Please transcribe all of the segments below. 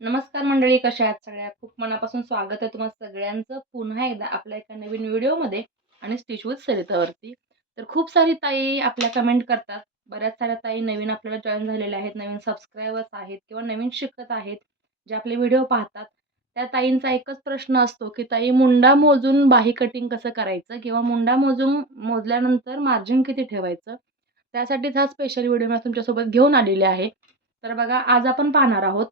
नमस्कार मंडळी कशा आहात सगळ्या? खूप मनापासून स्वागत आहे तुम्हाला सगळ्यांचं पुन्हा एकदा आपल्या एका नवीन व्हिडिओमध्ये आणि स्टिच विथ सरितावरती तर खूप सारी ताई आपल्या कमेंट करतात. बऱ्याच साऱ्या ताई नवीन आपल्याला जॉईन झालेल्या आहेत नवीन सबस्क्रायबर्स आहेत किंवा नवीन शिकत आहेत जे आपले व्हिडिओ पाहतात. त्या ताईंचा एकच प्रश्न असतो की ताई मुंडा मोजून बाही कटिंग कसं करायचं किंवा मुंडा मोजून मोजल्यानंतर मार्जिन किती ठेवायचं? त्यासाठीच हा स्पेशल व्हिडिओ मी तुमच्यासोबत घेऊन आलेले आहे. तर बघा आज आपण पाहणार आहोत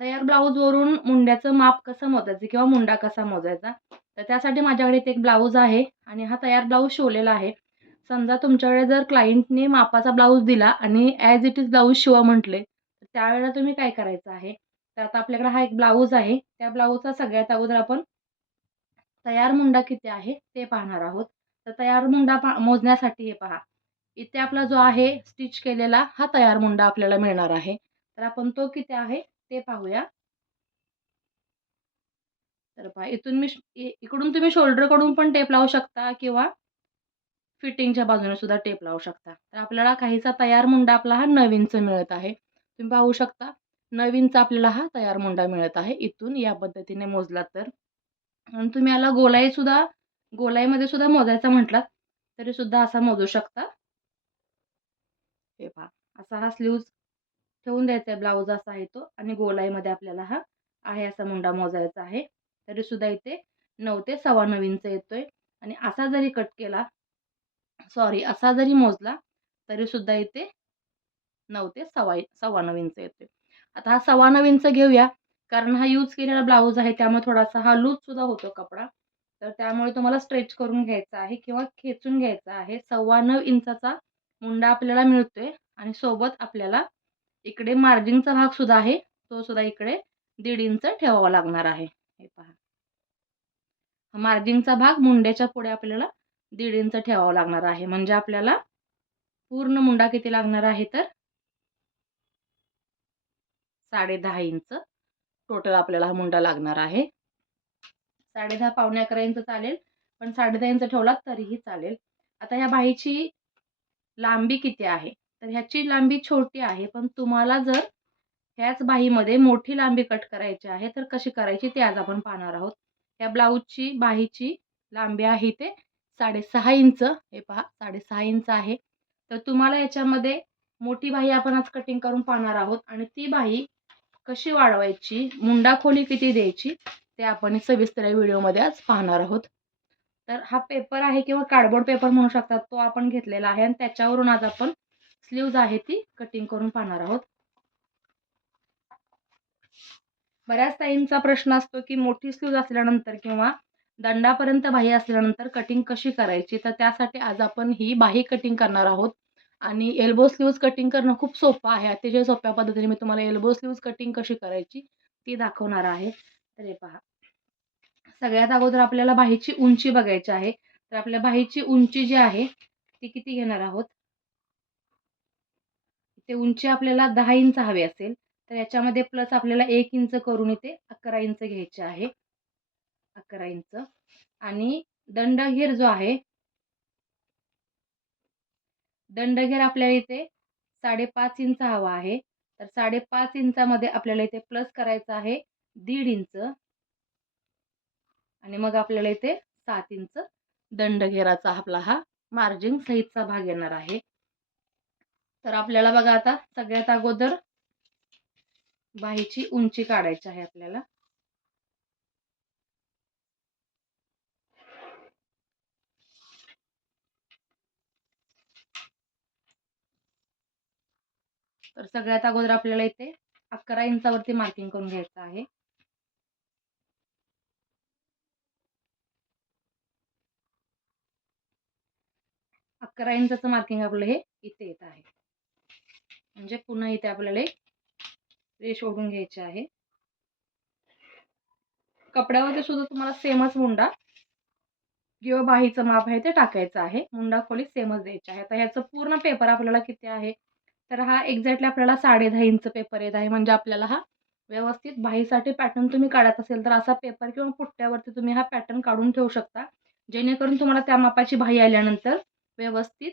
तयार ब्लाऊजवरून मुंड्याचं माप कसं मोजायचं किंवा मुंडा कसा मोजायचा? तर त्यासाठी माझ्याकडे इथे एक ब्लाऊज आहे आणि हा तयार ब्लाऊज शिवलेला आहे. समजा तुमच्याकडे जर क्लायंटने मापाचा ब्लाऊज दिला आणि ॲज इट इज ब्लाऊज शिवा म्हटले तर त्यावेळेला तुम्ही काय करायचं आहे? तर आता आपल्याकडे हा एक ब्लाऊज आहे. त्या ब्लाऊजचा सगळ्यात अगोदर आपण तयार मुंडा किती आहे ते पाहणार आहोत. तर तयार मुंडा पा मोजण्यासाठी हे पहा. इथे आपला जो आहे स्टिच केलेला हा तयार मुंडा आपल्याला मिळणार आहे. तर आपण तो किती आहे? ते पाहूया. तर पहा इथून मी इकडून तुम्ही शोल्डरकडून पण टेप लावू शकता किंवा फिटिंगच्या बाजूने सुद्धा टेप लावू शकता. तर आपल्याला काहीचा तयार मुंडा आपला हा नवीनचा मिळत आहे. तुम्ही पाहू शकता नवीनचा आपल्याला हा तयार मुंडा मिळत आहे. इथून या पद्धतीने मोजला तर. आणि तुम्ही याला गोलाई सुद्धा गोलाईमध्ये सुद्धा मोजायचा म्हटलात तरी सुद्धा असा मोजू शकता. हे पहा असा हा स्लीव्ज ठेवून द्यायचा आहे. ब्लाऊज असा आहे तो आणि गोलाईमध्ये आपल्याला हा आहे असा मुंडा मोजायचा आहे. तरी सुद्धा इथे नऊ ते सव्वा नऊ इंच येतोय. आणि असा जरी कट केला सॉरी असा जरी मोजला तरी सुद्धा इथे नऊ ते सव्वा सव्वा नऊ इंच येतोय. आता हा सव्वा नऊ इंच घेऊया कारण हा यूज केलेला ब्लाऊज आहे त्यामुळे थोडासा हा लूज सुद्धा होतो कपडा. तर त्यामुळे तुम्हाला स्ट्रेच करून घ्यायचा आहे किंवा खेचून घ्यायचा आहे. सव्वा नऊ इंचाचा मुंडा आपल्याला मिळतोय आणि सोबत आपल्याला इकडे मार्जिनचा भाग सुद्धा आहे. तो सुद्धा इकडे दीड इंच ठेवावा लागणार आहे. हे पहा. मार्जिनचा भाग मुंड्याच्या पुढे आपल्याला दीड इंच ठेवावा लागणार आहे. म्हणजे आपल्याला पूर्ण मुंडा किती लागणार आहे तर? साडे दहा इंच टोटल आपल्याला हा मुंडा लागणार आहे. साडे दहा पावणे अकरा इंच चालेल. पण साडे दहा इंच ठेवला तरीही चालेल. आता ह्या बाईची लांबी किती आहे? तर ह्याची लांबी छोटी आहे पण तुम्हाला जर ह्याच बाहीमध्ये मोठी लांबी कट करायची आहे तर कशी करायची ते आज आपण पाहणार आहोत. या ब्लाऊजची बाहीची लांबी आहे ते साडेसहा इंच हे पहा साडेसहा इंच आहे. तर तुम्हाला याच्यामध्ये मोठी बाही आपण आज कटिंग करून पाहणार आहोत आणि ती बाही कशी वाढवायची मुंडा खोली किती द्यायची ते आपण सविस्तर व्हिडिओमध्ये आज पाहणार आहोत. तर हा पेपर आहे किंवा कार्डबोर्ड पेपर म्हणू शकतात तो आपण घेतलेला आहे आणि त्याच्यावरून आज आपण स्लीव्ज आहे ती कटिंग करून पाहणार आहोत. बऱ्याच ताईंचा प्रश्न असतो की मोठी स्लीव्ज असल्यानंतर किंवा दंडापर्यंत बाही असल्यानंतर कटिंग कशी करायची? तर त्यासाठी आज आपण ही बाही कटिंग करणार आहोत. आणि एल्बो स्लीव्ज कटिंग करणं खूप सोपं आहे. अतिशय सोप्या पद्धतीने मी तुम्हाला एल्बो स्लीव्ज कटिंग कशी करायची ती दाखवणार आहे. तर हे पहा. सगळ्यात अगोदर आपल्याला बाहीची उंची बघायची आहे. तर आपल्या बाहीची उंची जी आहे ती किती घेणार आहोत? ते उंची आपल्याला दहा इंच हवी असेल तर याच्यामध्ये प्लस आपल्याला एक इंच करून इथे अकरा इंच घ्यायचे आहे. अकरा इंच. आणि दंडघेर जो आहे दंडघेर आपल्याला इथे साडेपाच इंच हवा आहे. तर साडेपाच इंचामध्ये आपल्याला इथे प्लस करायचं आहे दीड इंच. आणि मग आपल्याला इथे सात इंच दंडघेराचा आपला हा मार्जिन सहितचा भाग येणार आहे. तर आपल्याला बघा आता सगळ्यात अगोदर बाहीची उंची काढायची आहे आपल्याला. तर सगळ्यात अगोदर आपल्याला इथे अकरा इंचावरती मार्किंग करून घ्यायचं आहे. अकरा इंचाचं मार्किंग आपलं हे इथे येत आहे. म्हणजे पुन्हा इथे आपल्याला एक रेश ओढून घ्यायची आहे. कपड्यावरती सुद्धा तुम्हाला सेमच मुंडा किंवा बाहीचं माप आहे ते टाकायचं आहे. मुंडा खोली सेमच द्यायची आहे. आता ह्याचं पूर्ण पेपर आपल्याला किती आहे? तर हा एक्झॅक्टली आपल्याला साडे दहा इंच पेपर येत आहे. म्हणजे आपल्याला हा व्यवस्थित बाहीसाठी पॅटर्न तुम्ही काढत असेल तर असा पेपर किंवा पुट्ट्यावरती तुम्ही हा पॅटर्न काढून ठेवू शकता. जेणेकरून तुम्हाला त्या मापाची बाही आल्यानंतर व्यवस्थित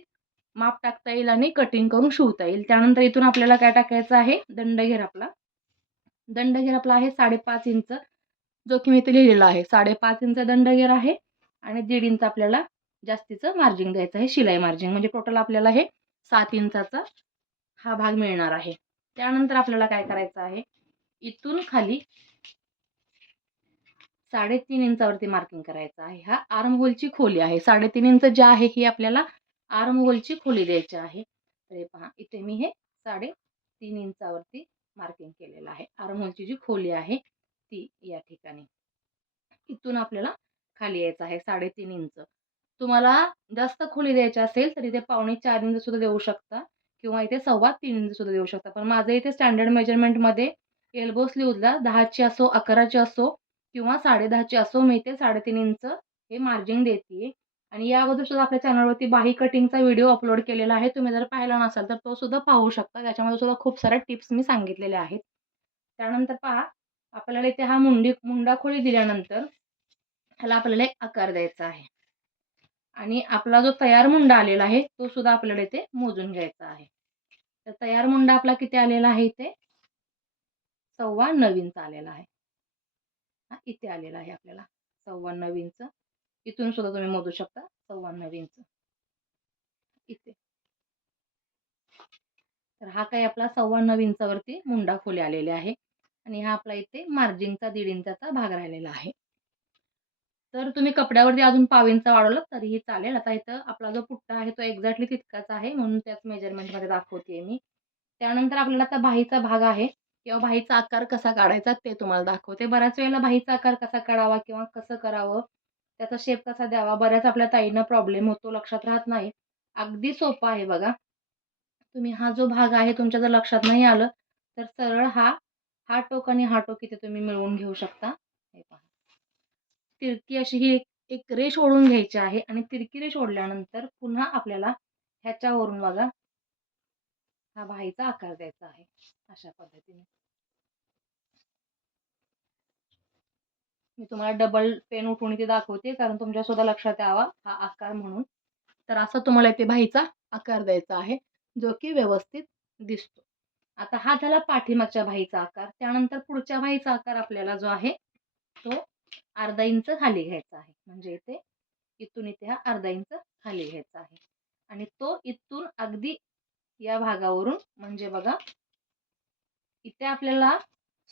माप टाकता येईल आणि कटिंग करून शिवता येईल. त्यानंतर इथून आपल्याला काय टाकायचं आहे? दंडघेर आपला. दंडघेर आपला आहे साडेपाच इंच. जो की मी इथे लिहिलेला आहे. साडेपाच इंच दंडघेर आहे आणि दीड इंच आपल्याला जास्तीचं मार्जिन द्यायचं आहे. शिलाई मार्जिन म्हणजे टोटल आपल्याला हे सात इंचाचा हा भाग मिळणार आहे. त्यानंतर आपल्याला काय करायचं आहे? इथून खाली साडेतीन इंचावरती मार्किंग करायचं आहे. हा आर्म होलची खोली आहे. साडेतीन इंच जे आहे ही आपल्याला आर्म होलची खोली द्यायची आहे. तर हे पहा इथे मी हे साडे तीन इंचावरती मार्किंग केलेलं आहे. आर्म होलची जी खोली आहे ती या ठिकाणी. इथून आपल्याला खाली यायचं आहे साडेतीन इंच. तुम्हाला जास्त खोली द्यायची असेल तर इथे पावणे चार इंच सुद्धा देऊ शकता किंवा इथे सव्वा तीन इंच सुद्धा देऊ शकता. पण माझं इथे स्टँडर्ड मेजरमेंटमध्ये एल्बो स्लीवला दहाची असो अकराची असो किंवा साडेदहाची असो मी इथे साडेतीन इंच हे मार्जिन देते आणि या अगोदर सुद्धा आपल्या चॅनलवरती बाही कटिंगचा व्हिडिओ अपलोड केलेला आहे. तुम्ही जर पाहिला नसाल तर तो सुद्धा पाहू शकता. त्याच्यामध्ये सुद्धा खूप साऱ्या टिप्स मी सांगितलेल्या आहेत. त्यानंतर पहा आपल्याला इथे हा मुंडी मुंडा खोली दिल्यानंतर ह्याला आपल्याला एक आकार द्यायचा आहे. आणि आपला जो तयार मुंडा आलेला आहे तो सुद्धा आपल्याला इथे मोजून घ्यायचा आहे. तर तयार मुंडा आपला किती आलेला आहे इथे? सव्वा नवीनचा आलेला आहे. हा इथे आलेला आहे आपल्याला. सव्वा नवीनचं. इथून सुद्धा तुम्ही मोजू शकता सव्वा इंच. इथे. तर हा काही आपला सव्वा इंचावरती मुंडा फुले आलेले आहे आणि हा आपला इथे मार्जिनचा दीड इंचाचा भाग राहिलेला आहे. तर तुम्ही कपड्यावरती अजून पाव इंच वाढवलं तरीही चालेल. आता इथं आपला जो पुट्टा आहे तो एक्झॅक्टली तितकाच आहे म्हणून त्याच मेजरमेंटमध्ये दाखवते मी. त्यानंतर आपल्याला आता बाहीचा भाग आहे किंवा बाहीचा आकार कसा काढायचा ते तुम्हाला दाखवते. बऱ्याच वेळेला बाहीचा आकार कसा काढावा किंवा कसं करावं त्याचा शेप कसा द्यावा? बऱ्याच आपल्या ताईंना प्रॉब्लेम होतो लक्षात राहत नाही. अगदी सोपा आहे बघा. तुम्ही हा जो भाग आहे तुमच्या जर लक्षात नाही आलं तर सरळ हा हा टोक आणि हा टोक इथे तुम्ही मिळवून घेऊ शकता. हे पहा. तिरकी अशी ही एक रेष ओढून घ्यायची आहे आणि तिरकी रेष ओढल्यानंतर पुन्हा आपल्याला ह्याच्यावरून बघा हा बाहीचा आकार द्यायचा आहे. अशा पद्धतीने. मी तुम्हाला डबल पेन उठून इथे दाखवते कारण तुमच्या सुद्धा लक्षात यावा हा आकार म्हणून. तर असा तुम्हाला इथे बाहीचा आकार द्यायचा आहे जो की व्यवस्थित दिसतो. आता हा झाला पाठीमागच्या बाहीचा आकार. त्यानंतर पुढच्या बाहीचा आकार आपल्याला जो आहे तो अर्धा इंच खाली घ्यायचा आहे. म्हणजे इथे इथून इथे हा अर्धा इंच खाली घ्यायचा आहे. आणि तो इथून अगदी या भागावरून म्हणजे बघा इथे आपल्याला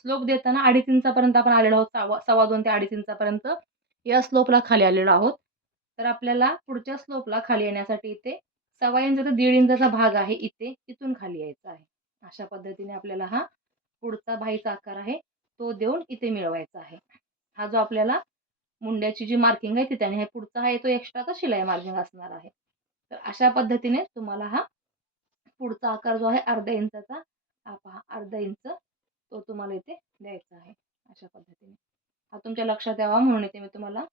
स्लोप देताना अडीच इंचापर्यंत आपण आलेलो आहोत सव्वा सव्वा दोन ते अडीच इंचापर्यंत या स्लोपला खाली आलेलो आहोत. तर आपल्याला पुढच्या स्लोपला खाली येण्यासाठी इथे सव्वा इंच ते दीड इंचाचा भाग आहे इथे तिथून खाली यायचा आहे. अशा पद्धतीने आपल्याला हा पुढचा भाईचा आकार आहे तो देऊन इथे मिळवायचा आहे. हा जो आपल्याला मुंड्याची जी मार्किंग आहे ती त्याने हे पुढचा आहे तो एक्स्ट्राचा शिलाई मार्किंग असणार आहे? तर अशा पद्धतीने तुम्हाला हा पुढचा आकार जो आहे अर्धा इंचाचा हा पहा अर्धा इंच तो तुम्हाला इथे द्यायचा आहे अशा पद्धतीने. हा तुमच्या लक्षात यावा म्हणून इथे मी तुम्हाला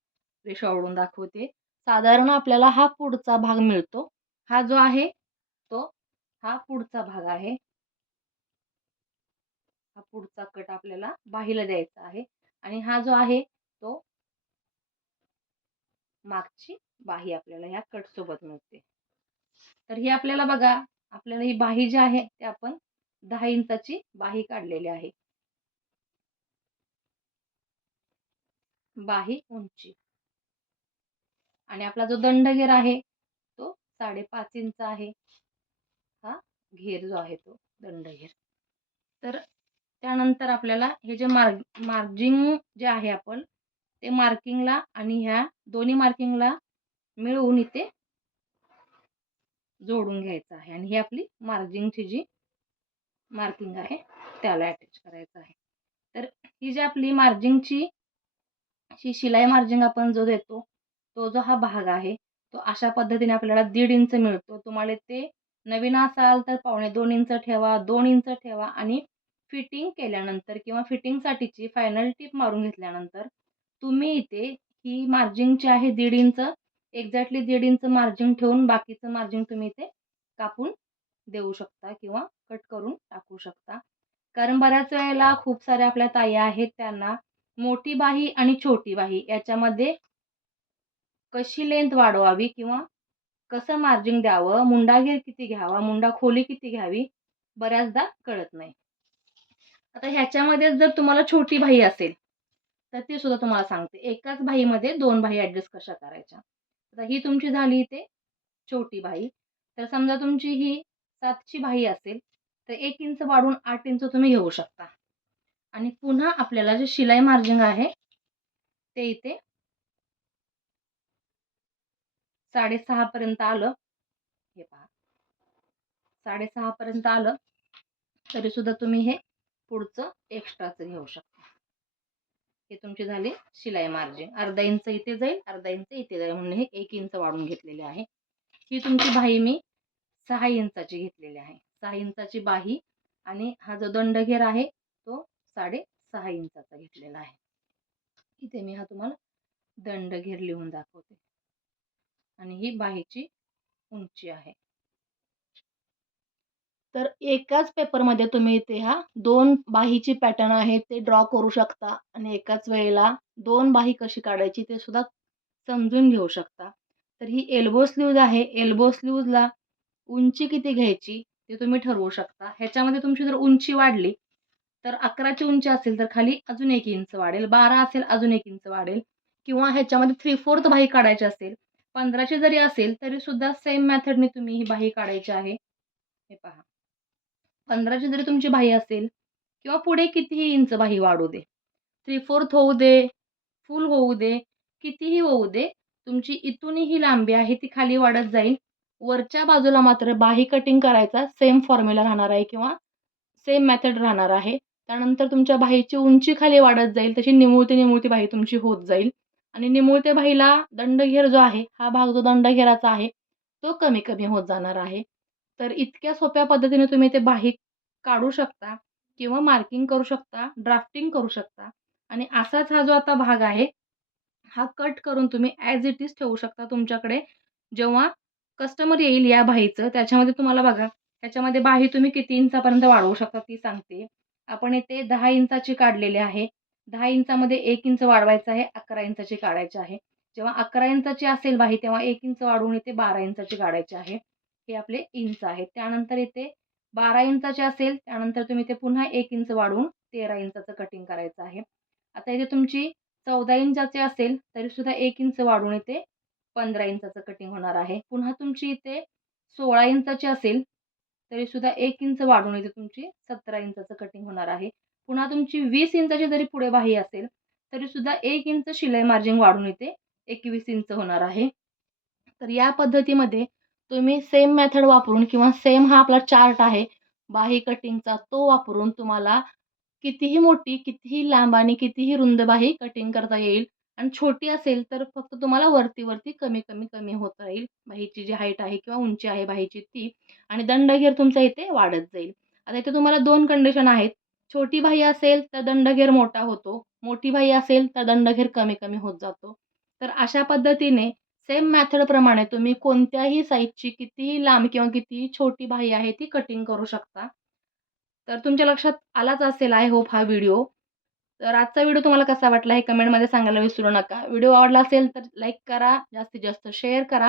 रेषा ओढून दाखवते. साधारण आपल्याला हा पुढचा भाग मिळतो. हा जो आहे तो हा पुढचा भाग आहे. हा पुढचा कट आपल्याला बाहीला द्यायचा आहे. आणि हा जो आहे तो मागची बाही आपल्याला ह्या कट सोबत मिळते. तर ही आपल्याला बघा आपल्याला ही बाही जी आहे ते आपण दहा इंचाची बाही काढलेली आहे. बाही उंची. आणि आपला जो दंड घेर आहे तो साडेपाच इंच आहे. हा घेर जो आहे तो दंड घेर. तर त्यानंतर आपल्याला हे जे मार्ग मार्जिंग जे आहे आपण ते मार्किंगला आणि ह्या दोन्ही मार्किंगला मिळवून इथे जोडून घ्यायचं आहे. आणि ही आपली मार्जिंगची जी मार्किंग आहे त्याला अटॅच करायचं आहे. तर ही जी आपली मार्जिंगची ही शिलाई मार्जिंग आपण जो देतो तो जो हा भाग आहे तो अशा पद्धतीने आपल्याला दीड इंच मिळतो. तुम्हाला ते नवीन असाल तर पावणे दोन इंच ठेवा दोन इंच ठेवा आणि फिटिंग केल्यानंतर किंवा फिटिंगसाठीची फायनल टीप मारून घेतल्यानंतर तुम्ही इथे ही मार्जिंगची आहे दीड इंच एक्झॅक्टली दीड इंच मार्जिन ठेवून बाकीचं मार्जिन तुम्ही इथे कापून देऊ शकता किंवा कट करून टाकू शकता. कारण बऱ्याच वेळेला खूप साऱ्या आपल्या ताई आहेत त्यांना मोठी बाही आणि छोटी बाही याच्यामध्ये कशी लेंथ वाढवावी किंवा कसं मार्जिंग द्यावं मुंडागीर किती घ्यावा मुंडा खोली किती घ्यावी बऱ्याचदा कळत नाही. आता ह्याच्यामध्ये जर तुम्हाला छोटी बाही असेल तर ती सुद्धा तुम्हाला सांगते. एकाच बाहीमध्ये दोन बाही ॲडजस्ट कशा करायच्या? आता ही तुमची झाली इथे छोटी बाही. तर समजा तुमची ही सातची बाही असेल तर एक इंच वाढून आठ इंच तुम्ही घेऊ शकता. आणि पुन्हा आपल्याला जे शिलाई मार्जिंग आहे ते इथे साडेसहा पर्यंत आलं. हे पहा. साडेसहा पर्यंत आलं तरी सुद्धा तुम्ही हे पुढचं एक्स्ट्राचं घेऊ शकता. हे तुमची झाली शिलाई मार्जिन अर्धा इंच इथे जाईल अर्धा इंच इथे जाईल म्हणून हे एक इंच वाढून घेतलेले आहे. ही तुमची बाही मी सहा इंचाची घेतलेली आहे. सहा इंचाची बाही आणि हा जो दंडघेर आहे तो साडे सहा इंचाचा घेतलेला आहे. इथे मी हा तुम्हाला दंडघेर लिहून दाखवते. आणि ही बाहीची उंची आहे. तर एकाच पेपरमध्ये तुम्ही इथे हा दोन बाहीची पॅटर्न आहे ते ड्रॉ करू शकता आणि एकाच वेळेला दोन बाही कशी काढायची ते सुद्धा समजून घेऊ शकता. तर ही एल्बो स्लीव्ज आहे. एल्बो स्लीव्जला उंची किती घ्यायची ते तुम्ही ठरवू शकता. ह्याच्यामध्ये तुमची जर उंची वाढली तर अकराची उंची असेल तर खाली अजून एक इंच वाढेल. बारा असेल अजून एक इंच वाढेल. किंवा ह्याच्यामध्ये थ्री फोर्थ बाही काढायची असेल पंधराची जरी असेल तरी सुद्धा सेम मेथडने तुम्ही ही बाही काढायची आहे. हे पहा. पंधराची जरी तुमची बाही असेल किंवा पुढे कितीही इंच बाही वाढू दे. थ्री फोर्थ होऊ दे फुल होऊ दे कितीही होऊ दे तुमची इथूनही ही लांबी आहे ती खाली वाढत जाईल. वरच्या बाजूला मात्र बाही कटिंग करायचा सेम फॉर्म्युला राहणार आहे किंवा सेम मेथड राहणार आहे. त्यानंतर तुमच्या बाहीची उंची खाली वाढत जाईल तशी निमुळती निमुळती बाही तुमची होत जाईल. आणि निमुळते बाहीला दंडघेर जो आहे हा भाग जो दंडघेराचा आहे तो कमी कमी होत जाणार आहे. तर इतक्या सोप्या पद्धतीने तुम्ही ते बाही काढू शकता किंवा मार्किंग करू शकता ड्राफ्टिंग करू शकता. आणि असाच हा जो आता भाग आहे हा कट करून तुम्ही ॲज इट इज ठेवू शकता तुमच्याकडे. जेव्हा कस्टमर येईल या बाहीचं त्याच्यामध्ये तुम्हाला बघा त्याच्यामध्ये बाही तुम्ही किती इंचापर्यंत वाढवू शकता ती सांगते. आपण इथे दहा इंचाची काढलेली आहे. दहा इंचामध्ये एक इंच वाढवायचं आहे अकरा इंचाची काढायची आहे. जेव्हा अकरा इंचाची असेल बाही तेव्हा एक इंच वाढवून इथे बारा इंचाची काढायची आहे. हे आपले इंच आहेत त्यानंतर इथे बारा इंचाचे असेल त्यानंतर तुम्ही ते पुन्हा एक इंच वाढवून तेरा इंचाचं कटिंग करायचं आहे. आता इथे तुमची चौदा इंचाचे असेल तरी सुद्धा एक इंच वाढवून इथे पंधरा इंचाचं कटिंग होणार आहे. पुन्हा तुमची इथे सोळा इंचाची असेल तरी सुद्धा एक इंच वाढून इथे तुमची सतरा इंचाचं कटिंग होणार आहे. पुन्हा तुमची वीस इंचाची जरी पुढे बाही असेल तरी सुद्धा एक इंच शिलाई मार्जिन वाढून इथे एकवीस इंच होणार आहे. तर या पद्धतीमध्ये तुम्ही सेम मेथड वापरून किंवा सेम हा आपला चार्ट आहे बाही कटिंगचा तो वापरून तुम्हाला कितीही मोठी कितीही लांब आणि कितीही रुंद बाही कटिंग करता येईल. आणि छोटी असेल तर फक्त तुम्हाला वरती वरती कमी कमी कमी होत राहील. बाहीची जी हाईट आहे किंवा उंची आहे बाहीची ती आणि दंडघेर तुमचा इथे वाढत जाईल. आता इथे तुम्हाला दोन कंडिशन आहेत. छोटी बाही असेल तर दंडघेर मोठा होतो. मोठी बाही असेल तर दंडघेर कमी कमी होत जातो. तर अशा पद्धतीने सेम मेथडप्रमाणे तुम्ही कोणत्याही साईजची कितीही लांब किंवा कितीही छोटी बाही आहे ती कटिंग करू शकता. तर तुमच्या लक्षात आलाच असेल आय होप हा व्हिडिओ तर आजचा व्हिडिओ तुम्हाला कसा वाटला हे कमेंटमध्ये सांगायला विसरू नका. व्हिडिओ आवडला असेल तर लाईक करा जास्तीत जास्त शेअर करा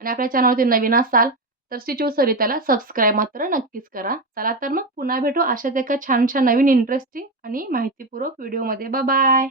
आणि आपल्या चॅनलवरती नवीन असाल तर स्टिचू सरिताला सबस्क्राईब मात्र नक्कीच करा. चला तर मग पुन्हा भेटू अशाच एका छान छान नवीन इंटरेस्टिंग आणि माहितीपूर्वक व्हिडिओमध्ये बाय